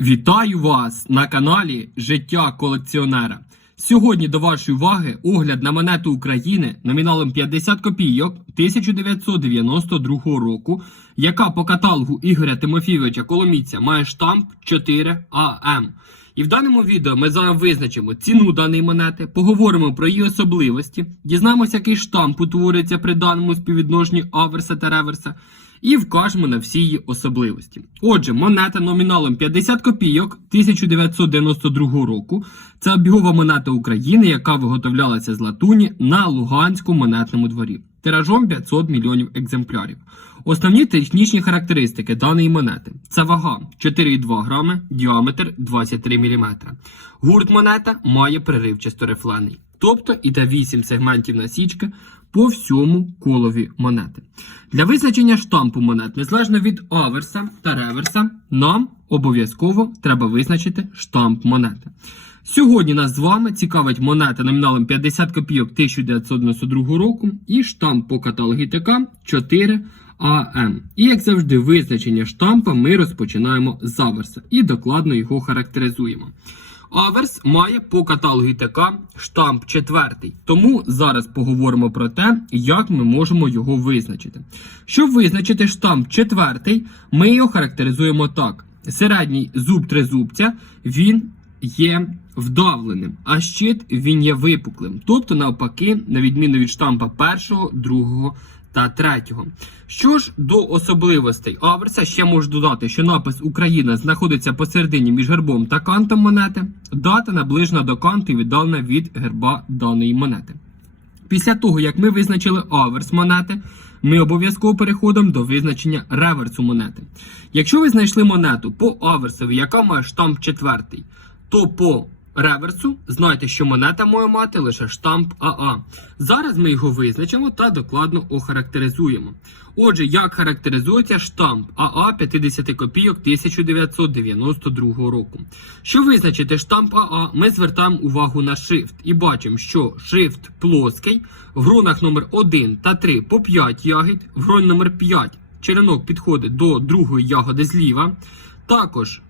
Вітаю вас на каналі Життя колекціонера. Сьогодні до вашої уваги огляд на монету України номіналом 50 копійок 1992 року, яка по каталогу Ігоря Тимофійовича Коломійця має штамп 4АМ. І в даному відео ми з вами визначимо ціну даної монети, поговоримо про її особливості, дізнаємося, який штамп утворюється при даному співвідношенні аверса та реверса, і вкажемо на всі її особливості. Отже, монета номіналом 50 копійок 1992 року. Це обігова монета України, яка виготовлялася з латуні на Луганському монетному дворі. Тиражом 500 мільйонів екземплярів. Основні технічні характеристики даної монети це вага 4,2 грами, діаметр 23 мм. Гурт монета має преривчасто рифлений, тобто іде 8 сегментів насічки по всьому колові монети. Для визначення штампу монет, незалежно від аверса та реверса, нам обов'язково треба визначити штамп монети. Сьогодні нас з вами цікавить монета номіналом 50 копійок 1992 року і штамп по каталогі ТК 4 АМ. І як завжди, визначення штампа ми розпочинаємо з аверса і докладно його характеризуємо. Аверс має по каталогу ТК штамп четвертий. Тому зараз поговоримо про те, як ми можемо його визначити. Щоб визначити штамп четвертий, ми його характеризуємо так: середній зуб тризубця він є вдавленим, а щит він є випуклим. Тобто, навпаки, на відміну від штампа першого, другого та третього. Що ж до особливостей аверса, ще можу додати, що напис Україна знаходиться посередині між гербом та кантом монети, дата наближена до канту і віддалена від герба даної монети. Після того, як ми визначили аверс монети, ми обов'язково переходимо до визначення реверсу монети. Якщо ви знайшли монету по аверсові, яка має штамп 4, то по реверсу знайте, що монета має мати лише штамп АА. Зараз ми його визначимо та докладно охарактеризуємо. Отже, як характеризується штамп АА 50 копійок 1992 року. Щоб визначити штамп АА, ми звертаємо увагу на шрифт і бачимо, що шрифт плоский, в гронах номер 1 та 3 по 5 ягід, в гроні номер 5 черенок підходить до другої ягоди зліва. Також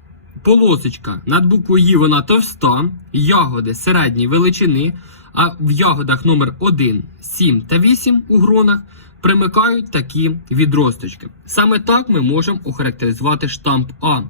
полосочка над буквою «І» вона товста, ягоди середньої величини, а в ягодах номер 1, 7 та 8 у гронах примикають такі відросточки. Саме так ми можемо охарактеризувати штамп А.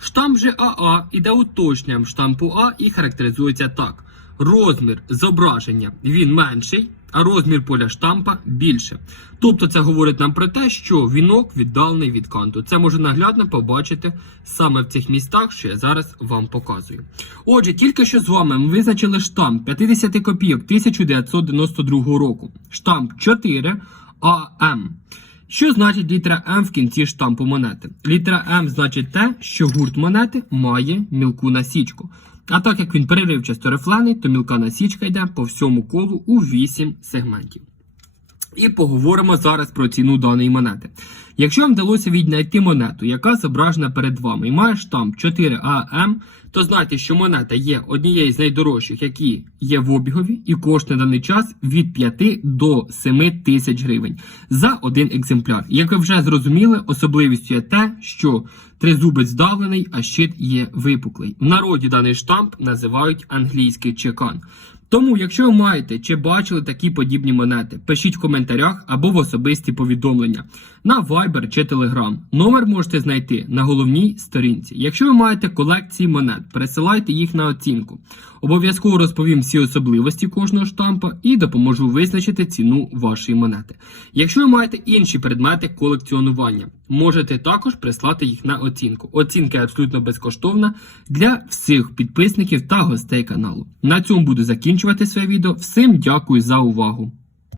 Штамп же АА іде уточненням штампу А і характеризується так. Розмір зображення він менший, а розмір поля штампа більше. Тобто це говорить нам про те, що вінок віддалений від канту. Це можна наглядно побачити саме в цих містах, що я зараз вам показую. Отже, тільки що з вами ми визначили штамп 50 копійок 1992 року. Штамп 4 АМ. Що значить літера М в кінці штампу монети? Літера М значить те, що гурт монети має мілку насічку. А так як він переривчасто рифлений, то мілка насічка йде по всьому колу у 8 сегментів. І поговоримо зараз про ціну даної монети. Якщо вам вдалося віднайти монету, яка зображена перед вами і має штамп 4АМ, то знайте, що монета є однією з найдорожчих, які є в обігові, і коштує на даний час від 5 до 7 тисяч гривень за один екземпляр. Як ви вже зрозуміли, особливістю є те, що тризубець здавлений, а щит є випуклий. В народі даний штамп називають англійський чекан. Тому, якщо ви маєте чи бачили такі подібні монети, пишіть в коментарях або в особисті повідомлення на Viber чи Telegram. Номер можете знайти на головній сторінці. Якщо ви маєте колекції монет, пересилайте їх на оцінку. Обов'язково розповім всі особливості кожного штампа і допоможу визначити ціну вашої монети. Якщо ви маєте інші предмети колекціонування, можете також прислати їх на оцінку. Оцінка абсолютно безкоштовна для всіх підписників та гостей каналу. На цьому буду закінчувати своє відео. Всім дякую за увагу!